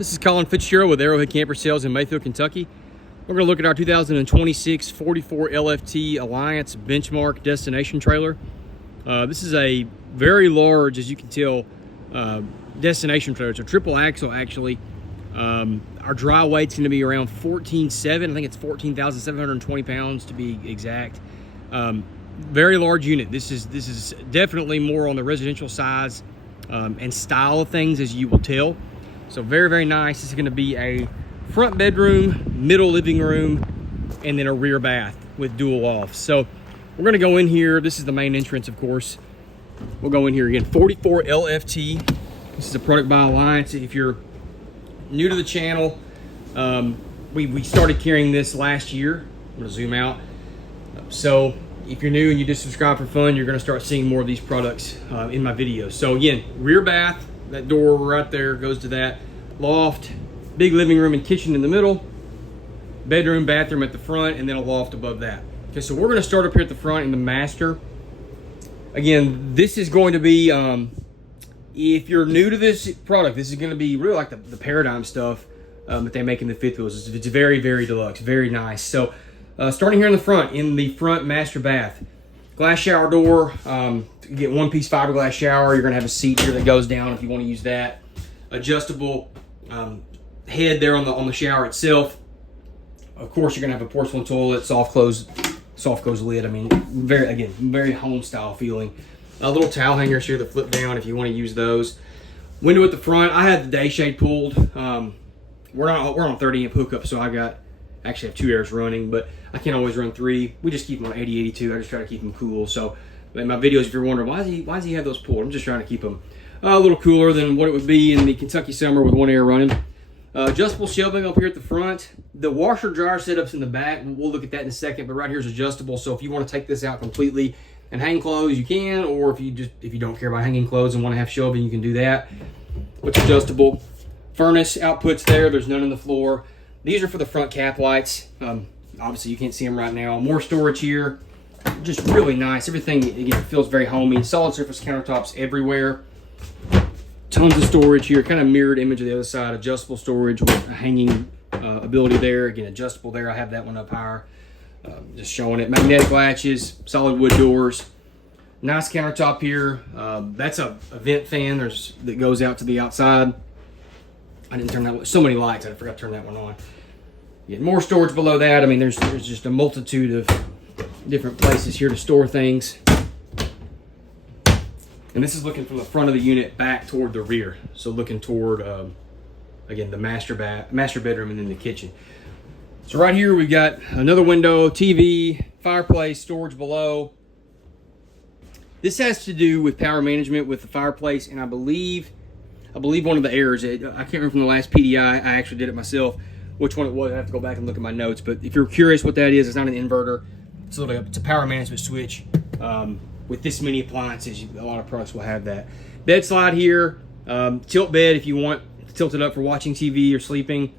This is Colin Fitzgerald with Arrowhead Camper Sales in Mayfield, Kentucky. We're going to look at our 2026 44 LFT Alliance Benchmark Destination Trailer. This is a very large, as you can tell, destination trailer. It's a triple axle, actually. Our dry weight's going to be around 14.7. I think it's 14,720 pounds to be exact. Very large unit. This is definitely more on the residential size and style of things, as you will tell. So very, very nice. This is going to be a front bedroom, middle living room, and then a rear bath with dual lofts. So we're going to go in here. This is the main entrance, of course. We'll go in here again. 44 LFT. This is a product by Alliance. If you're new to the channel, we started carrying this last year. I'm going to zoom out. So if you're new and you just subscribe for fun, you're going to start seeing more of these products in my videos. So again, rear bath. That door right there goes to that. Loft, big living room and kitchen in the middle, bedroom, bathroom at the front, and then a loft above that. Okay, so we're going to start up here at the front in the master. Again, this is going to be, if you're new to this product, this is going to be really like the Paradigm stuff that they make in the fifth wheels. It's very, very deluxe, very nice. So starting here in the front master bath, glass shower door. You get one-piece fiberglass shower. You're going to have a seat here that goes down if you want to use that. Adjustable head there on the shower itself. Of course, you're going to have a porcelain toilet, soft close lid. I mean, very home style feeling. Little towel hangers here that flip down if you want to use those. Window at the front. I had the day shade pulled. We're on 30 amp hookup, so actually have 2 airs running, but I can't always run 3. We just keep them on 80, 82. I just try to keep them cool. So in my videos, if you're wondering why does he have those pulled, I'm just trying to keep them a little cooler than what it would be in the Kentucky summer with 1 air running. Adjustable shelving up here at the front. The washer dryer setup's in the back. We'll look at that in a second, but right here is adjustable. So if you want to take this out completely and hang clothes, you can, or if you don't care about hanging clothes and want to have shelving, you can do that. It's adjustable. Furnace outputs there. There's none on the floor. These are for the front cap lights. Obviously you can't see them right now. More storage here. Just really nice. Everything, again, feels very homey. Solid surface countertops everywhere. Tons of storage here. Kind of mirrored image of the other side. Adjustable storage with a hanging ability there. Again, adjustable there. I have that one up higher. Just showing it. Magnetic latches. Solid wood doors. Nice countertop here. That's a vent fan that goes out to the outside. I didn't turn that one. So many lights, I forgot to turn that one on. Get more storage below that. I mean, there's just a multitude of different places here to store things. And this is looking from the front of the unit back toward the rear. So looking toward, again, the master bedroom and then the kitchen. So right here we've got another window, TV, fireplace, storage below. This has to do with power management with the fireplace, and I believe one of the errors, I can't remember from the last PDI, I actually did it myself, which one it was. I have to go back and look at my notes, but if you're curious what that is, it's not an inverter. It's a power management switch. With this many appliances, a lot of products will have that. Bed slide here, tilt bed if you want to tilt it up for watching TV or sleeping.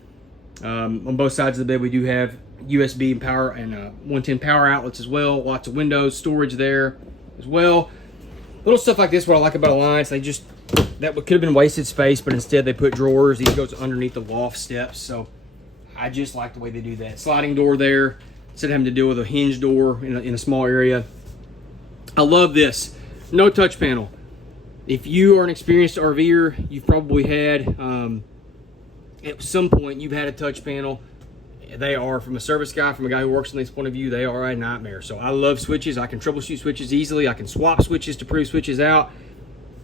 On both sides of the bed, we do have USB and power and 110 power outlets as well. Lots of windows, storage there as well. Little stuff like this, what I like about Alliance, that could have been wasted space, but instead they put drawers. These goes underneath the loft steps, so I just like the way they do that. Sliding door there, instead of having to deal with a hinge door in a small area. I love this. No touch panel. If you are an experienced RVer, you've probably had, at some point, you've had a touch panel. They are, from a service guy, from a guy who works on this point of view, they are a nightmare. So I love switches. I can troubleshoot switches easily. I can swap switches to prove switches out.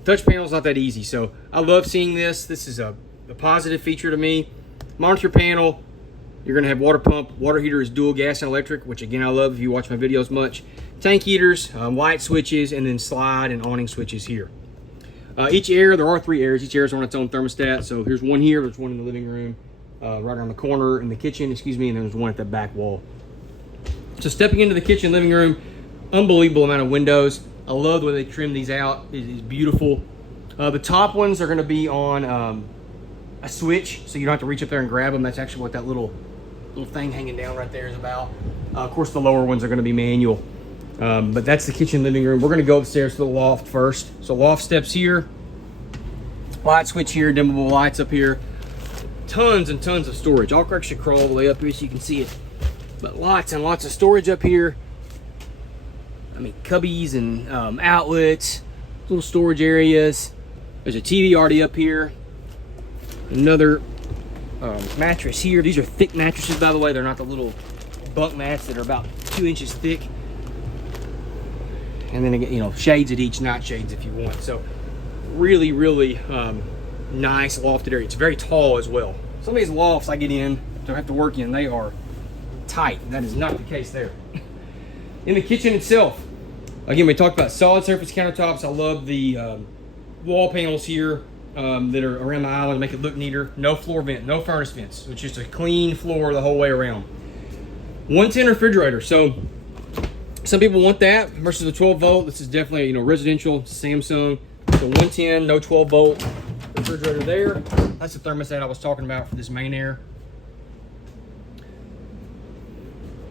Touch panel's not that easy, so I love seeing this. This is a positive feature to me. Monitor panel. You're going to have water pump. Water heater is dual gas and electric, which again I love if you watch my videos much. Tank heaters, light switches, and then slide and awning switches here. Each air, there are 3 airs. Each air is on its own thermostat. So here's one here. There's one in the living room, right around the corner in the kitchen, and then there's one at the back wall. So stepping into the kitchen, living room, unbelievable amount of windows. I love the way they trim these out. It is beautiful. The top ones are going to be on a switch, so you don't have to reach up there and grab them. That's actually what that little thing hanging down right there is about. Of course, the lower ones are going to be manual. But that's the kitchen living room. We're going to go upstairs to the loft first. So loft steps here. Light switch here, dimmable lights up here. tons and tons of storage. I'll actually crawl all the way up here so you can see it. But lots and lots of storage up here. I mean, cubbies and outlets, little storage areas. There's a TV already up here. Another mattress here. These are thick mattresses, by the way. They're not the little bunk mats that are about 2 inches thick. And then again, you know, shades at each, not shades if you want. So really, really nice lofted area. It's very tall as well. Some of these lofts I get in, so I have to work in, they are tight. That is not the case there. In the kitchen itself, again, we talked about solid surface countertops. I love the wall panels here that are around the island to make it look neater. No floor vent, no furnace vents. It's just a clean floor the whole way around. 110 refrigerator. So some people want that versus the 12 volt. This is definitely, you know, residential Samsung. So 110, no 12 volt refrigerator there. That's the thermostat I was talking about for this main air.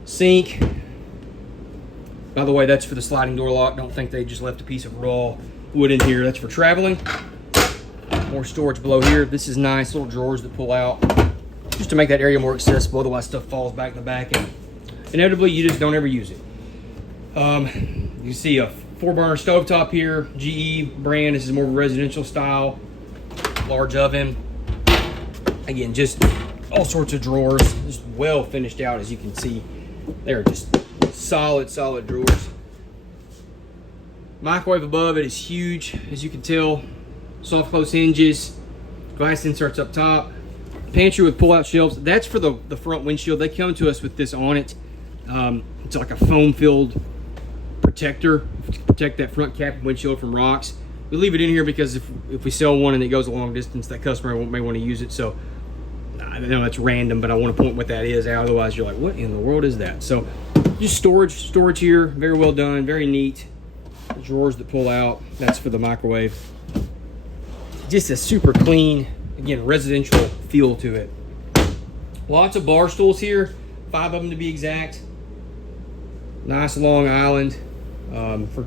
Sink. By the way, that's for the sliding door lock. Don't think they just left a piece of raw wood in here. That's for traveling. More storage below here. This is nice, little drawers that pull out just to make that area more accessible. Otherwise stuff falls back in the back and inevitably you just don't ever use it. You see a 4-burner stovetop here, GE brand. This is more of a residential style. Large oven. Again, just all sorts of drawers. Just well finished out, as you can see. They're just solid drawers. Microwave above it is huge, as you can tell. Soft close hinges. Glass inserts up top. Pantry with pull-out shelves. That's for the front windshield. They come to us with this on it. It's like a foam-filled protector to protect that front cap windshield from rocks. We leave it in here because if we sell one and it goes a long distance, that customer may want to use it. So I know that's random, but I want to point what that is out. Otherwise, you're like, what in the world is that? So just storage here. Very well done. Very neat. The drawers that pull out. That's for the microwave. Just a super clean, again, residential feel to it. Lots of bar stools here. 5 of them to be exact. Nice long island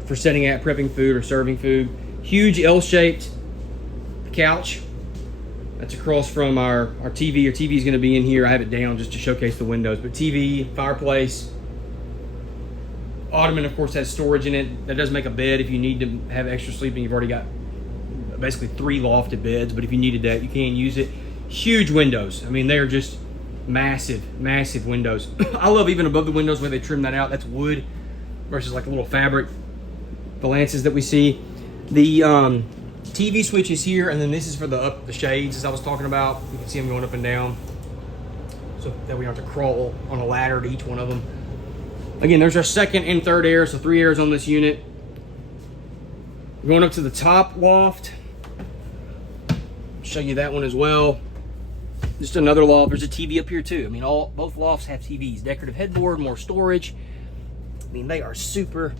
for setting at, prepping food or serving food. Huge L-shaped couch. That's across from our TV. Our TV is going to be in here. I have it down just to showcase the windows. But TV, fireplace. Ottoman, of course, has storage in it. That does make a bed if you need to have extra sleeping. You've already got basically 3 lofted beds. But if you needed that, you can use it. Huge windows. I mean, they are just massive windows. I love even above the windows where they trim that out. That's wood versus like a little fabric valances that we see. The TV switch is here, and then this is for the shades, as I was talking about. You can see them going up and down, so that we don't have to crawl on a ladder to each one of them. Again, there's our second and third air, so 3 airs on this unit. Going up to the top loft. Show you that one as well. Just another loft. There's a TV up here too. I mean, both lofts have TVs. Decorative headboard, more storage. I mean, they are super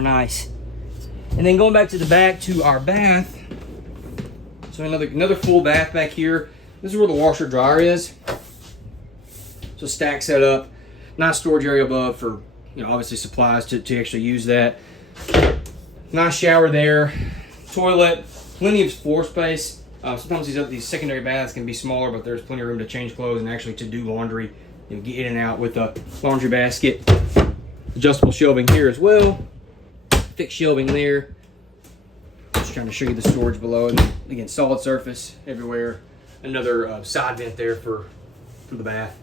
nice. And then going back to the back to our bath. So another full bath back here. This is where the washer dryer is. So stack set up. Nice storage area above for, you know, obviously supplies to actually use that. Nice shower there. Toilet. Plenty of floor space. Sometimes these secondary baths can be smaller, but there's plenty of room to change clothes and actually to do laundry. You know, get in and out with a laundry basket. Adjustable shelving here as well. Fixed shelving there. Just trying to show you the storage below. And again, solid surface everywhere. Another side vent there for the bath.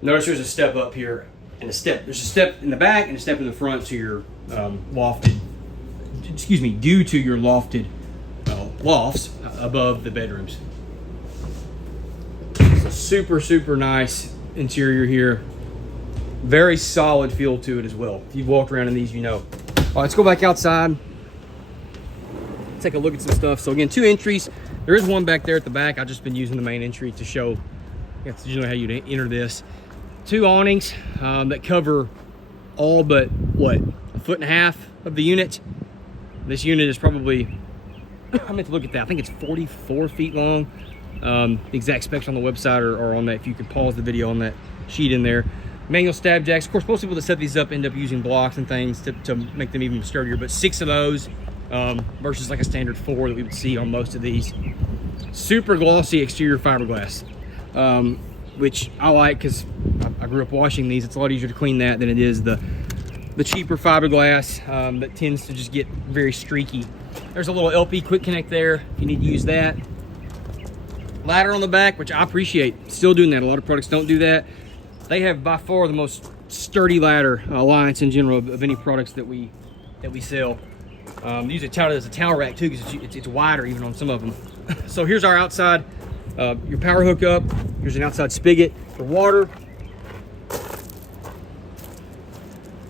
Notice there's a step up here and there's a step in the back and a step in the front to your lofted, due to your lofted lofts above the bedrooms. So super nice interior here. Very solid feel to it as well. If you've walked around in these, you know. All right, let's go back outside. Take a look at some stuff. So again, 2 entries. There is one back there at the back. I've just been using the main entry to show, that's usually how you enter this. 2 awnings that cover all but, what, 1.5 feet of the unit. This unit is probably, I meant to look at that. I think it's 44 feet long. The exact specs on the website are on that. If you could pause the video on that sheet in there. Manual stab jacks. Of course, most people that set these up end up using blocks and things to make them even sturdier, but 6 of those versus like a standard 4 that we would see on most of these. super glossy exterior fiberglass, which I like because I grew up washing these. It's a lot easier to clean that than it is the cheaper fiberglass that tends to just get very streaky. There's a little LP quick connect there if you need to use that. Ladder on the back, which I appreciate. Still doing that. A lot of products don't do that. They have by far the most sturdy ladder alliance in general of any products that we sell. They use it as a towel rack too, because it's wider even on some of them. So here's our outside, your power hookup. Here's an outside spigot for water.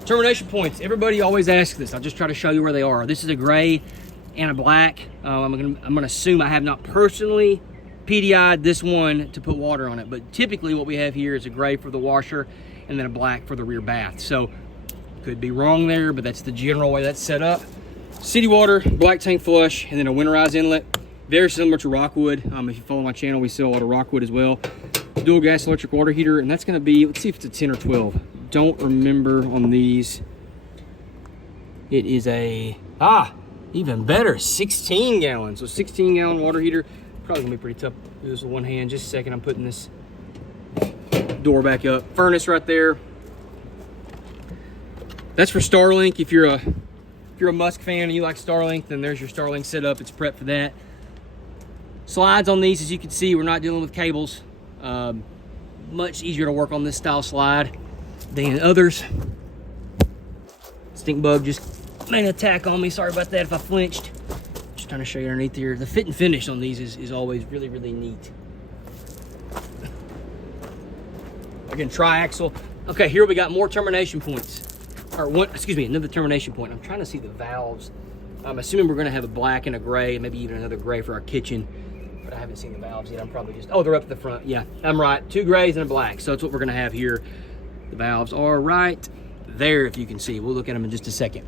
Termination points. Everybody always asks this. I'll just try to show you where they are. This is a gray and a black. I'm gonna assume I have not personally PDI'd this one to put water on it, but typically what we have here is a gray for the washer and then a black for the rear bath. So could be wrong there, but that's the general way that's set up. City water, black tank flush, and then a winterized inlet. Very similar to Rockwood. If you follow my channel, we sell a lot of Rockwood as well. Dual gas electric water heater, and that's gonna be, let's see if it's a 10 or 12. Don't remember on these. It is a, even better, 16 gallons. So 16 gallon water heater. Probably gonna be pretty tough to do this with one hand. Just a second, I'm putting this door back up. Furnace right there. That's for Starlink. If you're a Musk fan and you like Starlink, then there's your Starlink setup. It's prepped for that. Slides on these, as you can see, we're not dealing with cables. Much easier to work on this style slide than others. Stink bug just made an attack on me. Sorry about that if I flinched. Just trying to show you underneath here. The fit and finish on these is always really, really neat. Again, triaxle. Okay, here we got more termination points. Or one, excuse me, another termination point. I'm trying to see the valves. I'm assuming we're gonna have a black and a gray, maybe even another gray for our kitchen. But I haven't seen the valves yet. I'm probably just, oh, they're up at the front. Yeah, I'm right. 2 grays and a black. So that's what we're gonna have here. The valves are right there, if you can see. We'll look at them in just a second.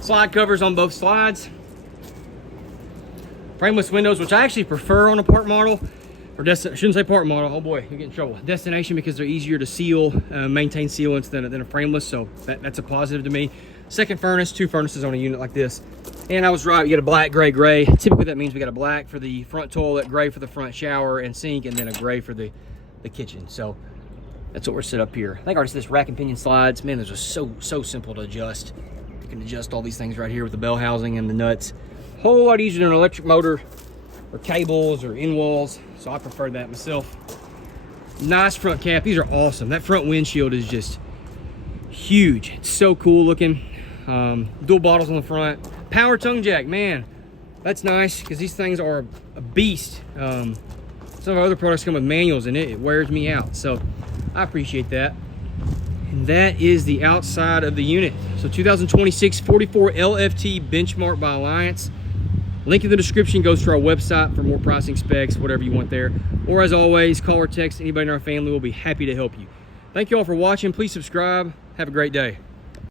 Slide covers on both slides. Frameless windows, which I actually prefer on a part model. Or I shouldn't say part model. Oh boy, you get in trouble. Destination, because they're easier to seal, maintain sealants than a frameless. So that's a positive to me. Second furnace, 2 furnaces on a unit like this. And I was right, you get a black, gray, gray. Typically that means we got a black for the front toilet, gray for the front shower and sink, and then a gray for the kitchen. So that's what we're set up here. I think already this rack and pinion slides, man, those are so simple to adjust. You can adjust all these things right here with the bell housing and the nuts. Whole lot easier than an electric motor or cables or in walls. So I prefer that myself. Nice front cap. These are awesome. That front windshield is just huge. It's so cool looking. Dual bottles on the front. Power tongue jack, man. That's nice because these things are a beast. Some of our other products come with manuals and it wears me out. So I appreciate that. And that is the outside of the unit. So 2026 44 LFT benchmark by Alliance. Link in the description goes to our website for more pricing, specs, whatever you want there. Or as always, call or text anybody in our family. We'll be happy to help you. Thank you all for watching. Please subscribe. Have a great day.